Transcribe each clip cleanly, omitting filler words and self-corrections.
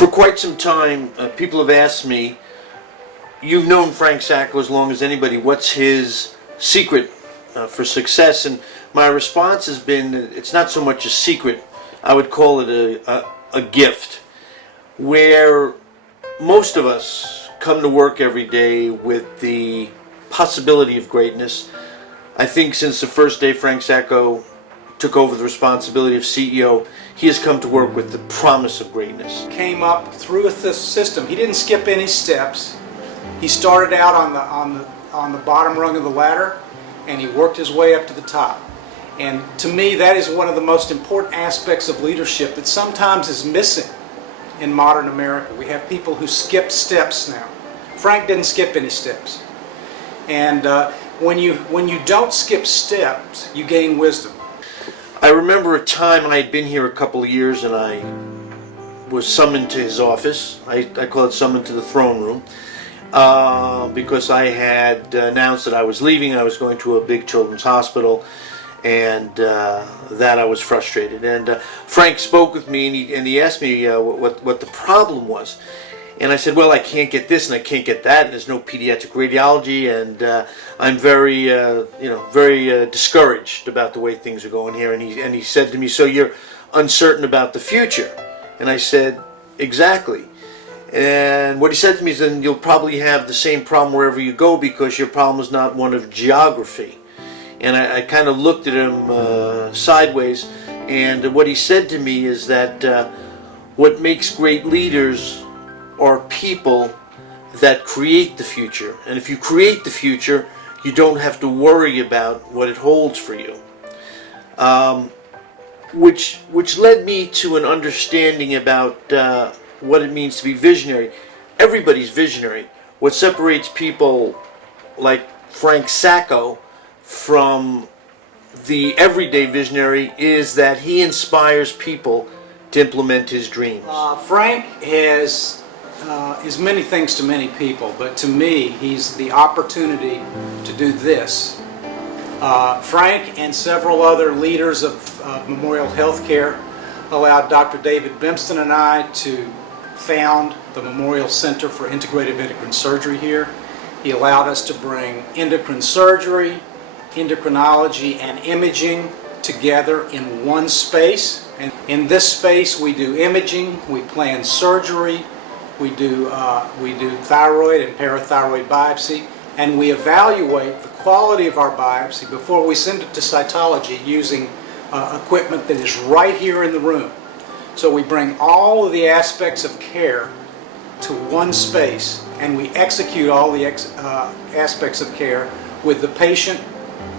For quite some time, people have asked me, you've known Frank Sacco as long as anybody, what's his secret for success? And my response has been, it's not so much a secret, I would call it a gift, where most of us come to work every day with the possibility of greatness. I think since the first day Frank Sacco took over the responsibility of CEO, he has come to work with the promise of greatness. Came up through the system. He didn't skip any steps. He started out on the bottom rung of the ladder, and he worked his way up to the top. And to me, that is one of the most important aspects of leadership that sometimes is missing in modern America. We have people who skip steps now. Frank didn't skip any steps. And when you don't skip steps, you gain wisdom. I remember a time I had been here a couple of years and I was summoned to his office. I call it summoned to the throne room because I had announced that I was leaving. I was going to a big children's hospital, and that I was frustrated. And Frank spoke with me and he asked me what the problem was. And I said, well, I can't get this and I can't get that, and there's no pediatric radiology, and I'm very, very discouraged about the way things are going here. And he said to me, so you're uncertain about the future? And I said, exactly. And what he said to me is, then you'll probably have the same problem wherever you go because your problem is not one of geography. And I kind of looked at him sideways, and what he said to me is that what makes great leaders are people that create the future. And if you create the future, you don't have to worry about what it holds for you. Which led me to an understanding about what it means to be visionary. Everybody's visionary. What separates people like Frank Sacco from the everyday visionary is that he inspires people to implement his dreams. Frank is many things to many people, but to me, he's the opportunity to do this. Frank and several other leaders of Memorial Healthcare allowed Dr. David Bimston and I to found the Memorial Center for Integrative Endocrine Surgery here. He allowed us to bring endocrine surgery, endocrinology, and imaging together in one space. And in this space, we do imaging, we plan surgery, we do thyroid and parathyroid biopsy, and we evaluate the quality of our biopsy before we send it to cytology using equipment that is right here in the room. So we bring all of the aspects of care to one space, and we execute all the aspects of care with the patient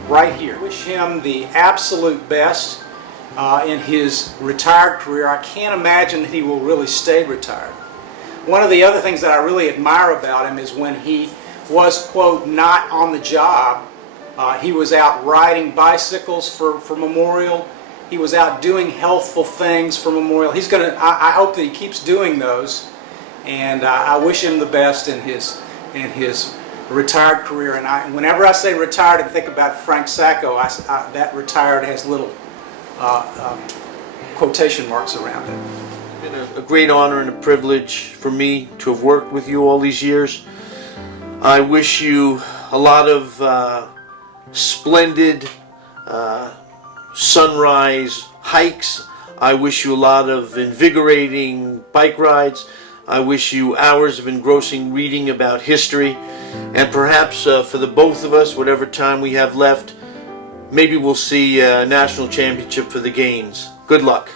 right here. I wish him the absolute best in his retired career. I can't imagine that he will really stay retired. One of the other things that I really admire about him is when he was, quote, not on the job, he was out riding bicycles for Memorial. He was out doing healthful things for Memorial. I hope that he keeps doing those, and I wish him the best in his retired career. And whenever I say retired and think about Frank Sacco, that retired has little quotation marks around it. It's been a great honor and a privilege for me to have worked with you all these years. I wish you a lot of splendid sunrise hikes. I wish you a lot of invigorating bike rides. I wish you hours of engrossing reading about history. And perhaps for the both of us, whatever time we have left, maybe we'll see a national championship for the games. Good luck.